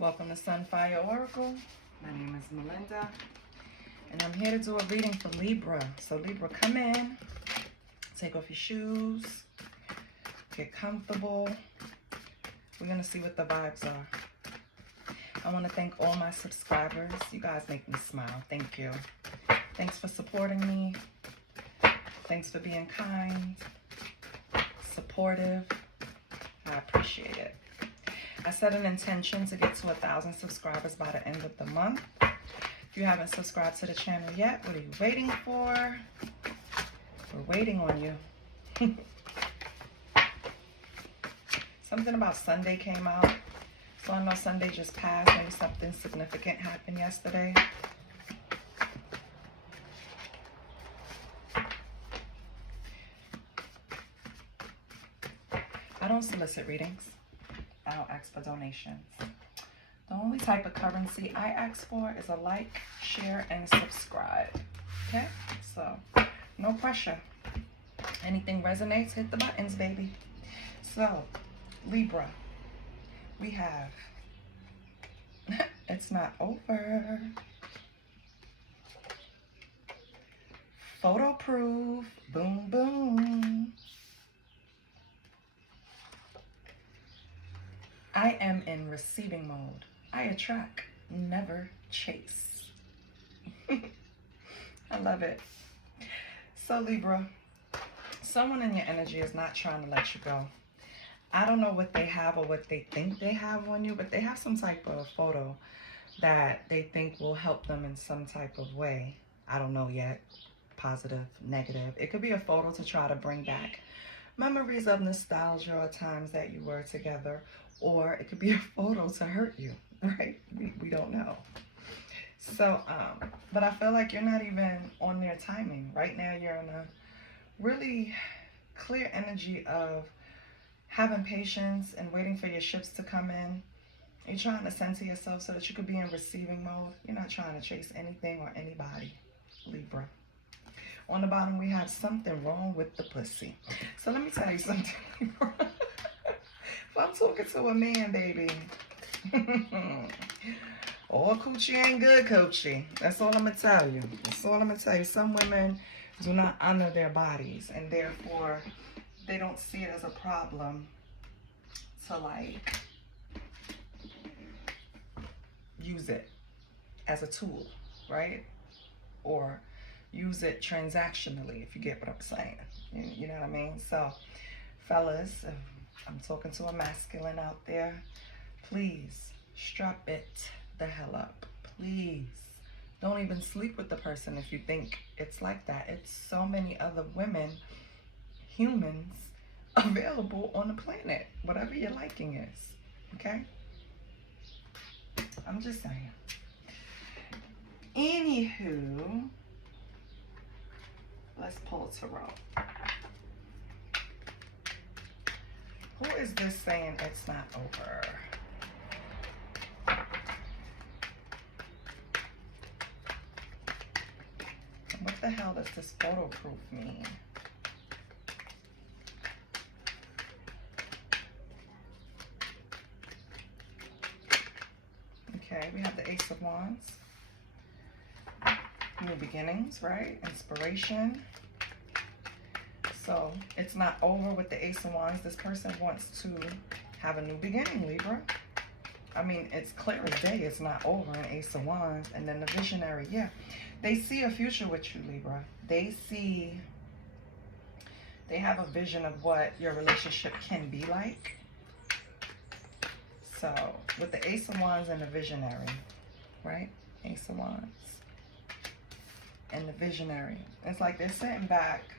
Welcome to Sunfire Oracle. My name is Melinda, and I'm here to do a reading for Libra. So Libra, come in, take off your shoes, get comfortable. We're going to see what the vibes are. I want to thank all my subscribers. You guys make me smile. Thank you. Thanks for supporting me. Thanks for being kind, supportive. I appreciate it. I set an intention to get to 1,000 subscribers by the end of the month. If you haven't subscribed to the channel yet, what are you waiting for? We're waiting on you. Something about Sunday came out. So I know Sunday just passed. Maybe something significant happened yesterday. I don't solicit readings. I don't ask for donations. The only type of currency I ask for is a like, share, and subscribe. Okay? So, no pressure. Anything resonates, hit the buttons, baby. So, Libra, we have it's not over. Photo proof. Boom, boom. I am in receiving mode. I attract, never chase. I love it. So Libra, someone in your energy is not trying to let you go. I don't know what they have or what they think they have on you, but they have some type of photo that they think will help them in some type of way. I don't know yet. Positive, negative. It could be a photo to try to bring back memories of nostalgia or times that you were together. Or it could be a photo to hurt you, right? We don't know. So, but I feel like you're not even on their timing. Right now, you're in a really clear energy of having patience and waiting for your ships to come in. You're trying to center yourself so that you could be in receiving mode. You're not trying to chase anything or anybody, Libra. On the bottom, we have something wrong with the pussy. So let me tell you something, Libra. I'm talking to a man, baby. All coochie ain't good coochie. That's all I'm going to tell you. That's all I'm going to tell you. Some women do not honor their bodies, and therefore they don't see it as a problem to, like, use it as a tool, right? Or use it transactionally, if you get what I'm saying. You know what I mean? So, fellas, I'm talking to a masculine out there. Please strap it the hell up. Please. Don't even sleep with the person if you think it's like that. It's so many other women, humans, available on the planet. Whatever your liking is. Okay? I'm just saying. Anywho, let's pull tarot. Who is this saying it's not over? What the hell does this photo proof mean? Okay, we have the Ace of Wands. New beginnings, right? Inspiration. So it's not over with the Ace of Wands. This person wants to have a new beginning, Libra. I mean, it's clear as day it's not over in Ace of Wands. And then the Visionary, yeah. They see a future with you, Libra. They have a vision of what your relationship can be like. So with the Ace of Wands and the Visionary, right? Ace of Wands and the Visionary. It's like they're sitting back,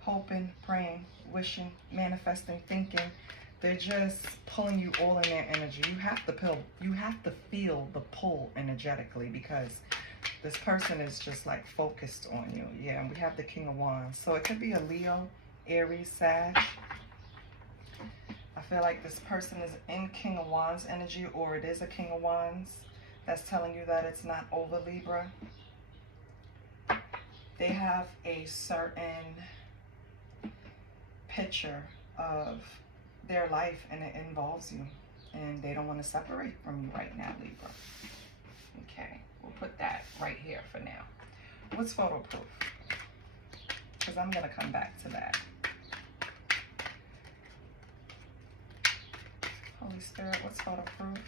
hoping, praying, wishing, manifesting, thinking. They're just pulling you all in their energy. You have to feel the pull energetically, because this person is just like focused on you. Yeah, and we have the King of Wands. So it could be a Leo, Aries, Sag. I feel like this person is in King of Wands energy, or it is a King of Wands that's telling you that it's not over, Libra. They have a certain picture of their life and it involves you. and they don't want to separate from you right now, Libra. Okay, we'll put that right here for now. What's photo proof? Because I'm going to come back to that. Holy Spirit, what's photo proof?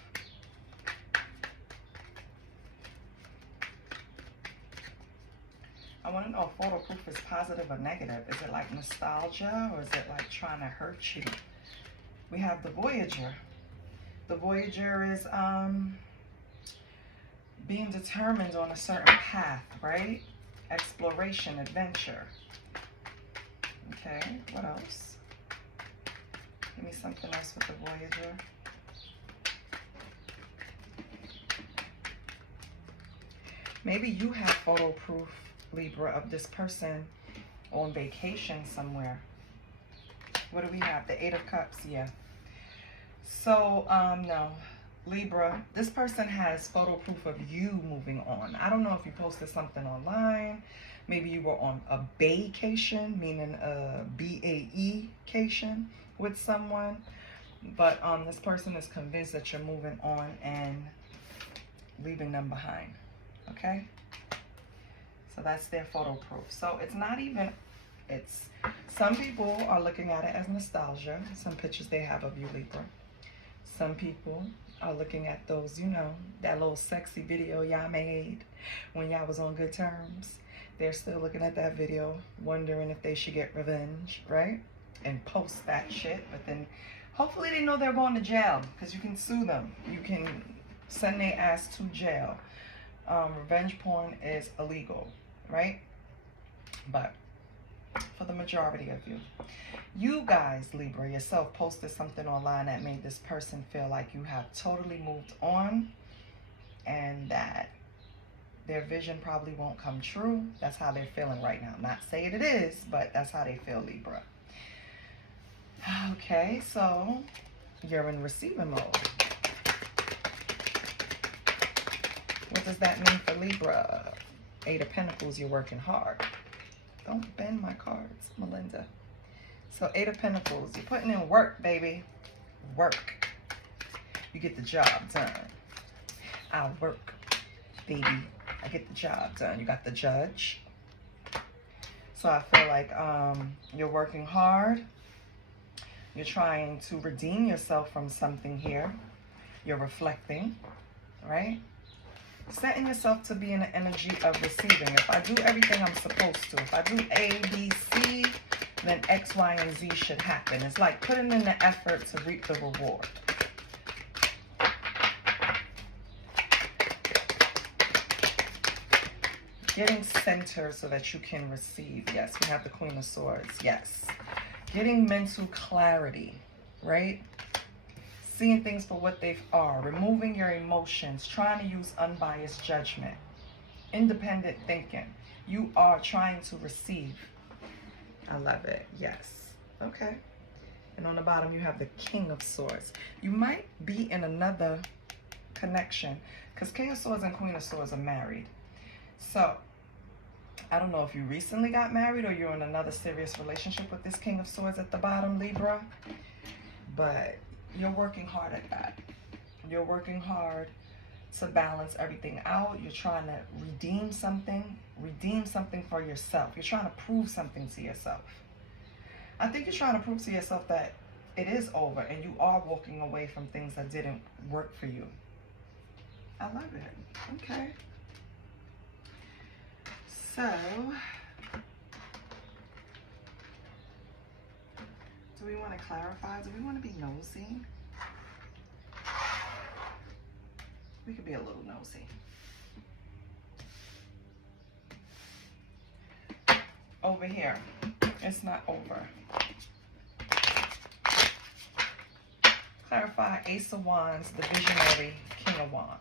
I want to know if photo proof is positive or negative. Is it like nostalgia, or is it like trying to hurt you? We have the Voyager. The Voyager is being determined on a certain path, right? Exploration, adventure. Okay, what else? Give me something else with the Voyager. Maybe you have photo proof, Libra, of this person on vacation somewhere. What do we have? The Eight of Cups, yeah. So, no. Libra, this person has photo proof of you moving on. I don't know if you posted something online. Maybe you were on a vacation, meaning a B-A-E-cation with someone. But this person is convinced that you're moving on and leaving them behind. Okay? So that's their photo proof. So it's not even, some people are looking at it as nostalgia. Some pictures they have of you, Libra. Some people are looking at those, you know, that little sexy video y'all made when y'all was on good terms. They're still looking at that video, wondering if they should get revenge, right? And post that shit. But then hopefully they know they're going to jail, because you can sue them. You can send their ass to jail. Revenge porn is illegal, right? But for the majority of you, you guys, Libra, yourself posted something online that made this person feel like you have totally moved on and that their vision probably won't come true. That's how they're feeling right now. Not saying it is, but that's how they feel, Libra. Okay, so you're in receiving mode. What does that mean for Libra? Eight of Pentacles, you're working hard. Don't bend my cards, Melinda. So Eight of Pentacles, you're putting in work, baby. Work. You get the job done. I work, baby. I get the job done. You got the Judge. So I feel like you're working hard. You're trying to redeem yourself from something here. You're reflecting, right? Setting yourself to be in the energy of receiving. If I do everything I'm supposed to, if I do A, B, C, then X, Y, and Z should happen. It's like putting in the effort to reap the reward. Getting centered so that you can receive. Yes, we have the Queen of Swords. Yes. Getting mental clarity, right? Seeing things for what they are. Removing your emotions. Trying to use unbiased judgment. Independent thinking. You are trying to receive. I love it. Yes. Okay. And on the bottom, you have the King of Swords. You might be in another connection, because King of Swords and Queen of Swords are married. So, I don't know if you recently got married or you're in another serious relationship with this King of Swords at the bottom, Libra. But you're working hard at that. You're working hard to balance everything out. You're trying to redeem something for yourself. You're trying to prove something to yourself. I think you're trying to prove to yourself that it is over and you are walking away from things that didn't work for you. I love it. Okay. So, do we want to clarify? Do we want to be nosy? We could be a little nosy. Over here, it's not over. Clarify Ace of Wands, the visionary King of Wands.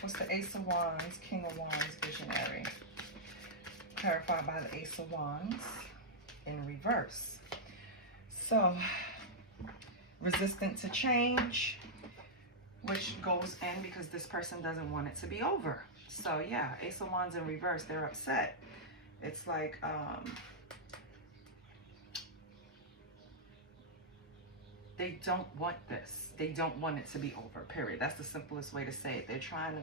What's the Ace of Wands, King of Wands, visionary? Clarified by the Ace of Wands in reverse. So, resistant to change, which goes in because this person doesn't want it to be over. So yeah, Ace of Wands in reverse, they're upset. It's like, they don't want this. They don't want it to be over, period. That's the simplest way to say it. They're trying to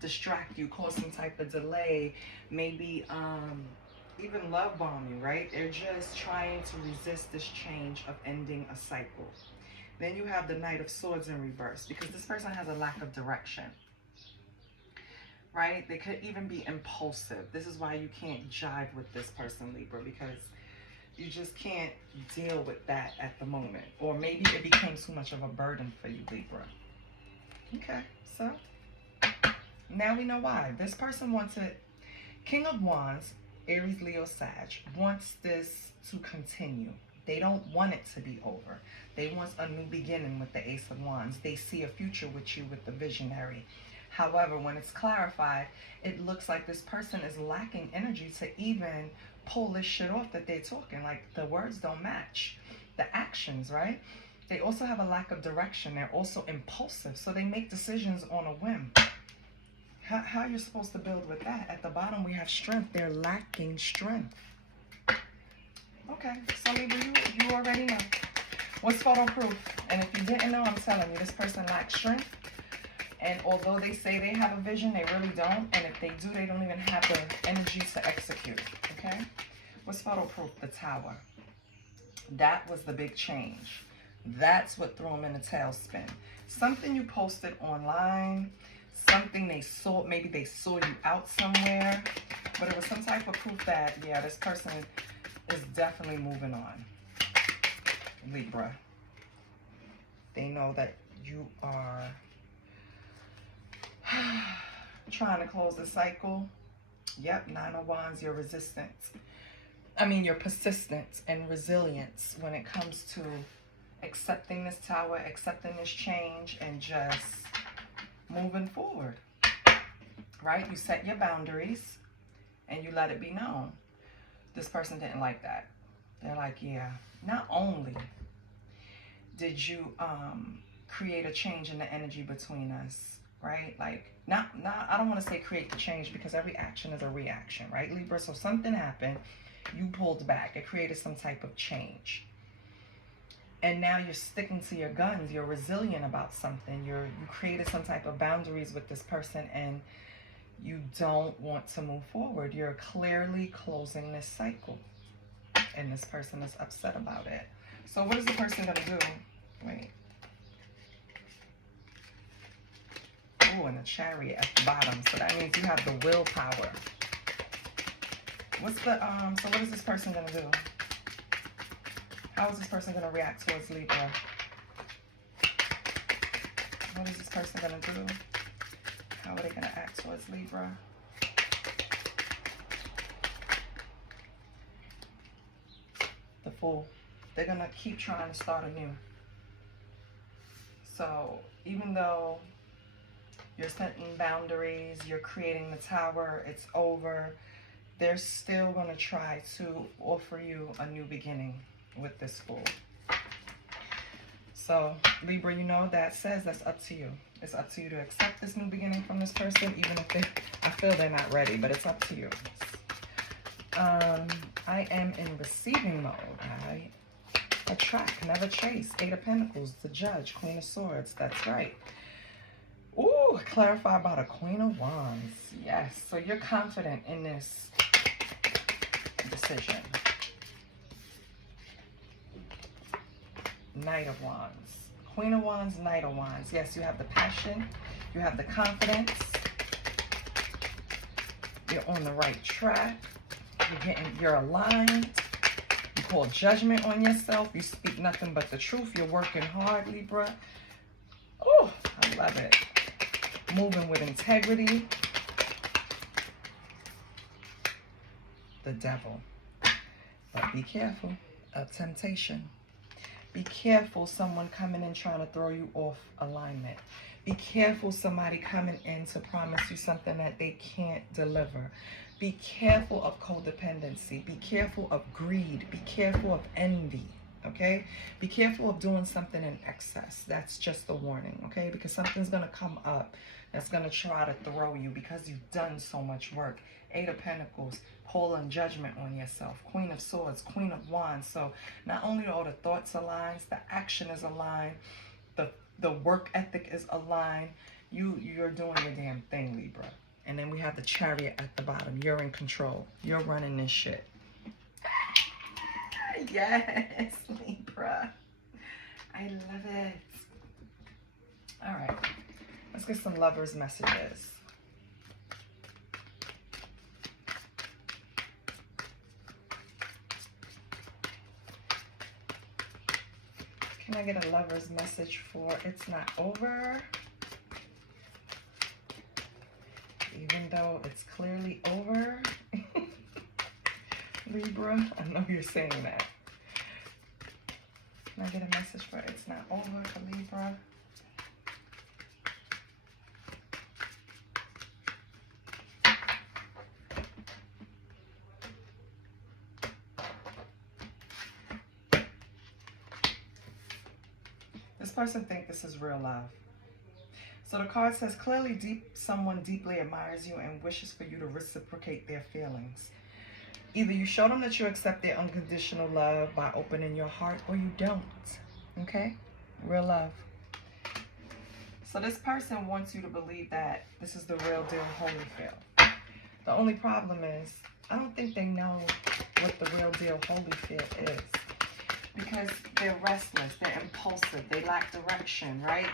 distract you, cause some type of delay, maybe even love bomb you, right? They're just trying to resist this change of ending a cycle. Then you have the Knight of Swords in reverse, because this person has a lack of direction, right? They could even be impulsive. This is why you can't jive with this person, Libra, because you just can't deal with that at the moment. Or maybe it became too much of a burden for you, Libra. Okay, so now we know why. This person wants it. King of Wands, Aries, Leo, Sag, wants this to continue. They don't want it to be over. They want a new beginning with the Ace of Wands. They see a future with you with the Visionary. However, when it's clarified, it looks like this person is lacking energy to even pull this shit off that they're talking. Like, the words don't match the actions, right? They also have a lack of direction. They're also impulsive, so they make decisions on a whim. How you're supposed to build with that? At the bottom, we have strength. They're lacking strength. Okay, so Libra, you already know. What's photo proof? And if you didn't know, I'm telling you, this person lacks strength. And although they say they have a vision, they really don't. And if they do, they don't even have the energy to execute. Okay? What's photo proof? The Tower. That was the big change. That's what threw them in a tailspin. Something you posted online, something they saw, maybe they saw you out somewhere, but it was some type of proof that, yeah, this person is definitely moving on. Libra. They know that you are trying to close the cycle. Yep, Nine of Wands, your resistance. Your persistence and resilience when it comes to accepting this Tower, accepting this change, and just moving forward. Right? You set your boundaries and you let it be known. This person didn't like that. They're like, yeah, not only did you create a change in the energy between us, right? Like, not I don't want to say create the change, because every action is a reaction, right, Libra? So something happened, you pulled back, it created some type of change. And now you're sticking to your guns, you're resilient about something, you created some type of boundaries with this person, and you don't want to move forward. You're clearly closing this cycle, and this person is upset about it. So what is the person going to do? Wait. Oh, and the Chariot at the bottom. So that means you have the willpower. What's the, so what is this person going to do? How is this person going to react towards Libra? What is this person going to do? How are they going to act towards Libra? The Fool. They're going to keep trying to start anew. So even though you're setting boundaries, you're creating the Tower, it's over, they're still going to try to offer you a new beginning with this Fool. So Libra, you know, that says that's up to you. It's up to you to accept this new beginning from this person, even if I feel they're not ready, but it's up to you. I am in receiving mode. I attract, never chase. Eight of Pentacles, the Judge, Queen of Swords. That's right. Ooh, clarify about a Queen of Wands. Yes, so you're confident in this decision. Knight of Wands. Queen of Wands, Knight of Wands. Yes, you have the passion. You have the confidence. You're on the right track. You're aligned. You call judgment on yourself. You speak nothing but the truth. You're working hard, Libra. Oh, I love it. Moving with integrity. The Devil. But be careful of temptation. Be careful someone coming in trying to throw you off alignment. Be careful somebody coming in to promise you something that they can't deliver. Be careful of codependency. Be careful of greed. Be careful of envy, okay? Be careful of doing something in excess. That's just a warning, okay? Because something's going to come up that's going to try to throw you because you've done so much work. 8 of Pentacles, pulling judgment on yourself. Queen of Swords, Queen of Wands. So not only are the thoughts aligned, the action is aligned, the work ethic is aligned. You're doing your damn thing, Libra. And then we have the Chariot at the bottom. You're in control. You're running this shit. Yes, Libra. I love it. All right. Let's get some lovers' messages. Can I get a lover's message for it's not over? Even though it's clearly over. Libra, I know you're saying that. Can I get a message for it's not over for Libra? This person thinks this is real love. So the card says, clearly someone deeply admires you and wishes for you to reciprocate their feelings. Either you show them that you accept their unconditional love by opening your heart, or you don't. Okay? Real love. So this person wants you to believe that this is the real deal Holyfield. The only problem is, I don't think they know what the real deal Holyfield is. Because they're restless, they're impulsive, they lack direction, right?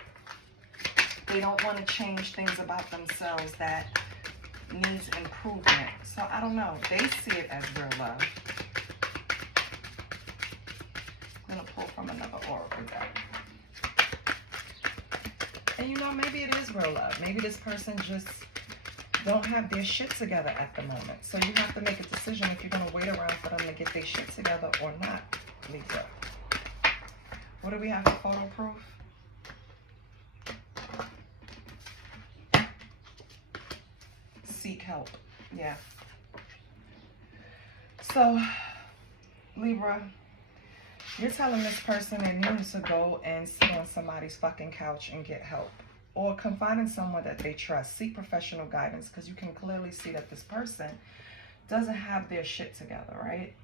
They don't want to change things about themselves that needs improvement. So I don't know. They see it as real love. I'm going to pull from another oracle deck. And you know, maybe it is real love. Maybe this person just don't have their shit together at the moment. So you have to make a decision if you're going to wait around for them to get their shit together or not, Libra. What do we have for photo proof? Seek help. Yeah. So, Libra, you're telling this person they need to go and sit on somebody's fucking couch and get help. Or confide in someone that they trust. Seek professional guidance, because you can clearly see that this person doesn't have their shit together, right?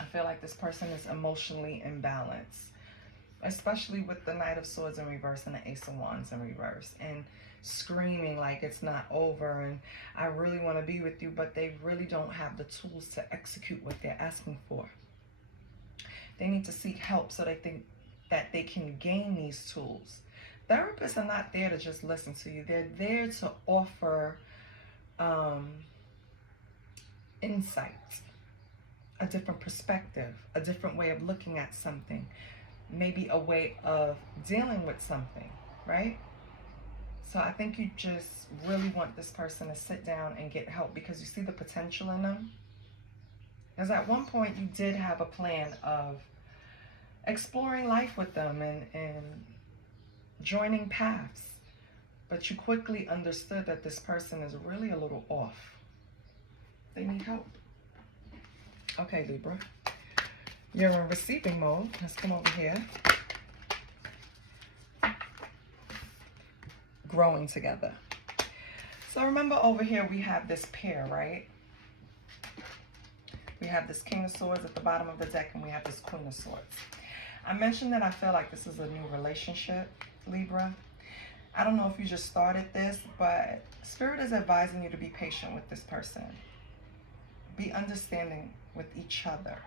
I feel like this person is emotionally imbalanced. Especially with the Knight of Swords in reverse and the Ace of Wands in reverse. And screaming like it's not over and I really want to be with you, but they really don't have the tools to execute what they're asking for. They need to seek help so they think that they can gain these tools. Therapists are not there to just listen to you. They're there to offer insight, a different perspective, a different way of looking at something, maybe a way of dealing with something, right? So I think you just really want this person to sit down and get help because you see the potential in them. Because at one point you did have a plan of exploring life with them and joining paths. But you quickly understood that this person is really a little off. They need help. Okay, Libra. You're in receiving mode. Let's come over here. Growing together. So remember over here we have this pair, right? We have this King of Swords at the bottom of the deck and we have this Queen of Swords. I mentioned that I feel like this is a new relationship, Libra. I don't know if you just started this, but Spirit is advising you to be patient with this person. Be understanding with each other.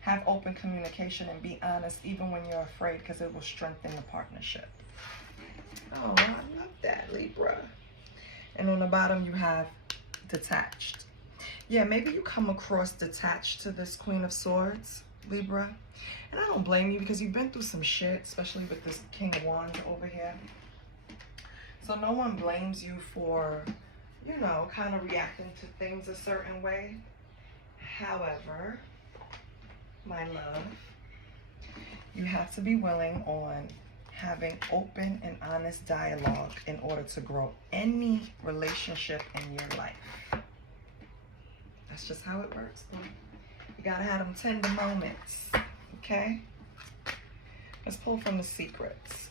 Have open communication and be honest even when you're afraid, because it will strengthen the partnership. Oh, I love that, Libra. And on the bottom you have detached. Yeah, maybe you come across detached to this Queen of Swords, Libra. And I don't blame you because you've been through some shit, especially with this King of Wands over here. So no one blames you for, you know, kind of reacting to things a certain way. However, my love, you have to be willing on having open and honest dialogue in order to grow any relationship in your life. That's just how it works. You gotta have them tender moments, okay? Let's pull from the secrets.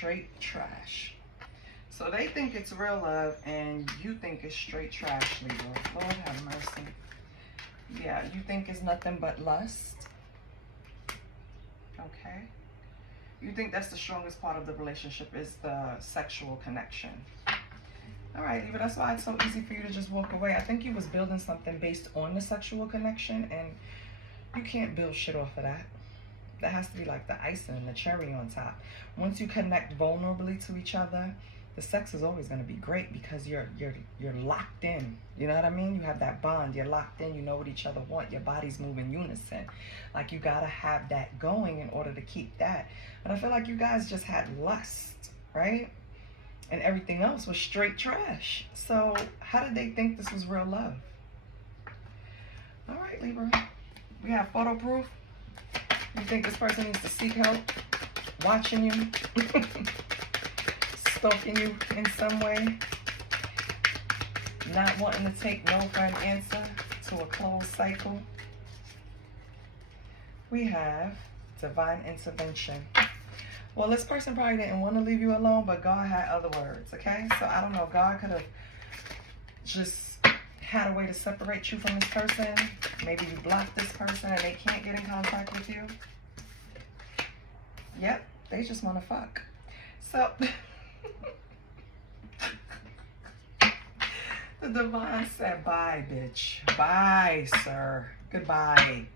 straight trash. So they think it's real love and you think it's straight trash, Libra. Lord have mercy. Yeah, you think it's nothing but lust. Okay. You think that's the strongest part of the relationship is the sexual connection. All right, Libra, that's why it's so easy for you to just walk away. I think you was building something based on the sexual connection, and you can't build shit off of that. That has to be like the icing, the cherry on top. Once you connect vulnerably to each other, the sex is always going to be great because you're locked in. You know what I mean? You have that bond. You're locked in. You know what each other want. Your bodies move in unison. Like, you got to have that going in order to keep that. But I feel like you guys just had lust, right? And everything else was straight trash. So how did they think this was real love? All right, Libra. We have photo proof. You think this person needs to seek help? Watching you? Stalking you in some way? Not wanting to take no for an answer to a closed cycle? We have divine intervention. Well, this person probably didn't want to leave you alone, but God had other words, okay? So I don't know. God could have just had a way to separate you from this person. Maybe you blocked this person and they can't get in contact with you. Yep, they just want to fuck. So the divine said, bye, bitch. Bye, sir. Goodbye.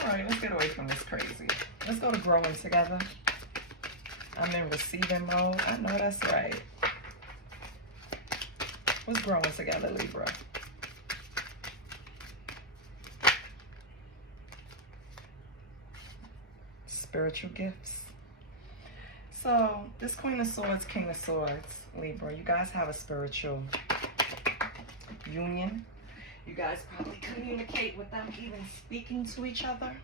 All right, let's get away from this crazy. Let's go to growing together. I'm in receiving mode. I know that's right. What's growing together, Libra? Spiritual gifts. So this Queen of Swords, King of Swords, Libra, you guys have a spiritual union. You guys probably communicate without even speaking to each other,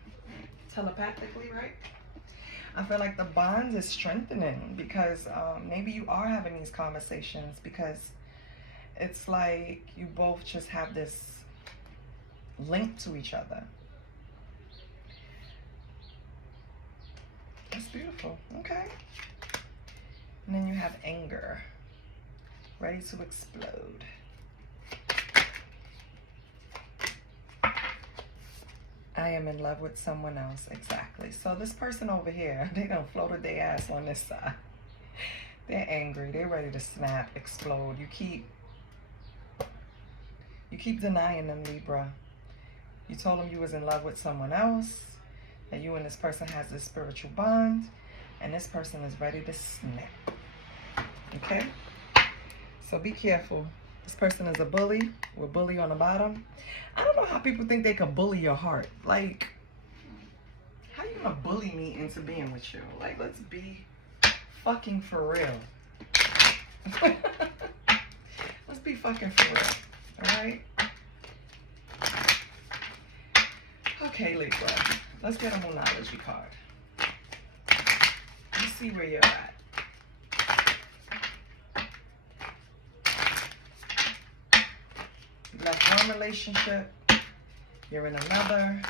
telepathically, right? I feel like the bond is strengthening because maybe you are having these conversations because it's like you both just have this link to each other. That's beautiful. Okay. And then you have anger, ready to explode. I am in love with someone else. Exactly. So this person over here, they done floated their ass on this side. They're angry. They're ready to snap, explode. You keep denying them, Libra. You told them you was in love with someone else, that you and this person has this spiritual bond, and this person is ready to snap. Okay? So be careful. This person is a bully. We're bully on the bottom. I don't know how people think they can bully your heart. Like, how you gonna bully me into being with you? Like, let's be fucking for real. Let's be fucking for real. Alright? Okay, Libra. Let's get a Moonology card. Let's see where you're at. You left one relationship. You're in another.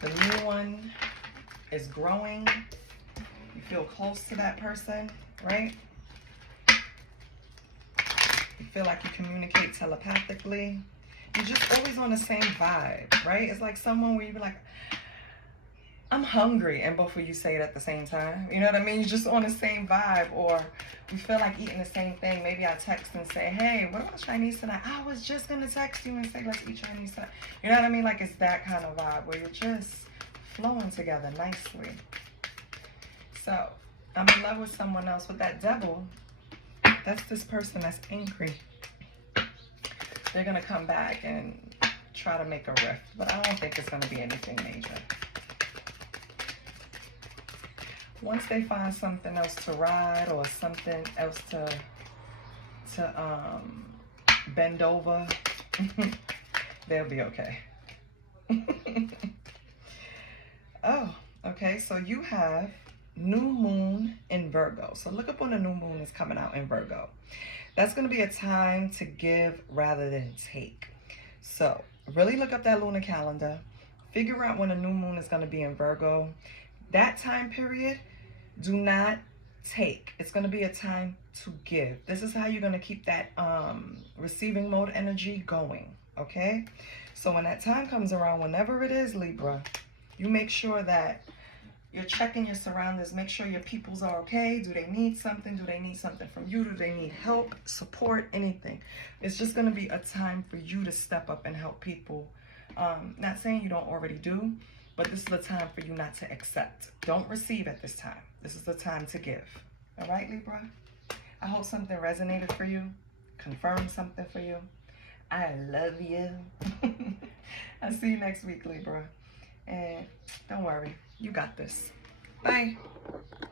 The new one is growing. You feel close to that person, right? You feel like you communicate telepathically. You're just always on the same vibe, right? It's like someone where you be like, I'm hungry, and both of you say it at the same time. You know what I mean? You're just on the same vibe, or we feel like eating the same thing. Maybe I text and say, hey, what about Chinese tonight? I was just going to text you and say, let's eat Chinese tonight. You know what I mean? Like, it's that kind of vibe where you're just flowing together nicely. So, I'm in love with someone else. With that devil, that's this person that's angry. They're going to come back and try to make a rift, but I don't think it's going to be anything major. Once they find something else to ride or something else to bend over, they'll be okay. Oh, okay, so you have new moon in Virgo. So look up when the new moon is coming out in Virgo. That's going to be a time to give rather than take. So really look up that lunar calendar. Figure out when a new moon is going to be in Virgo. That time period, do not take. It's going to be a time to give. This is how you're going to keep that receiving mode energy going, okay? So when that time comes around, whenever it is, Libra, you make sure that you're checking your surroundings. Make sure your peoples are okay. Do they need something? Do they need something from you? Do they need help, support, anything? It's just going to be a time for you to step up and help people. Not saying you don't already do, but this is a time for you not to accept. Don't receive at this time. This is the time to give. All right, Libra? I hope something resonated for you, confirmed something for you. I love you. I'll see you next week, Libra. And don't worry, you got this. Bye.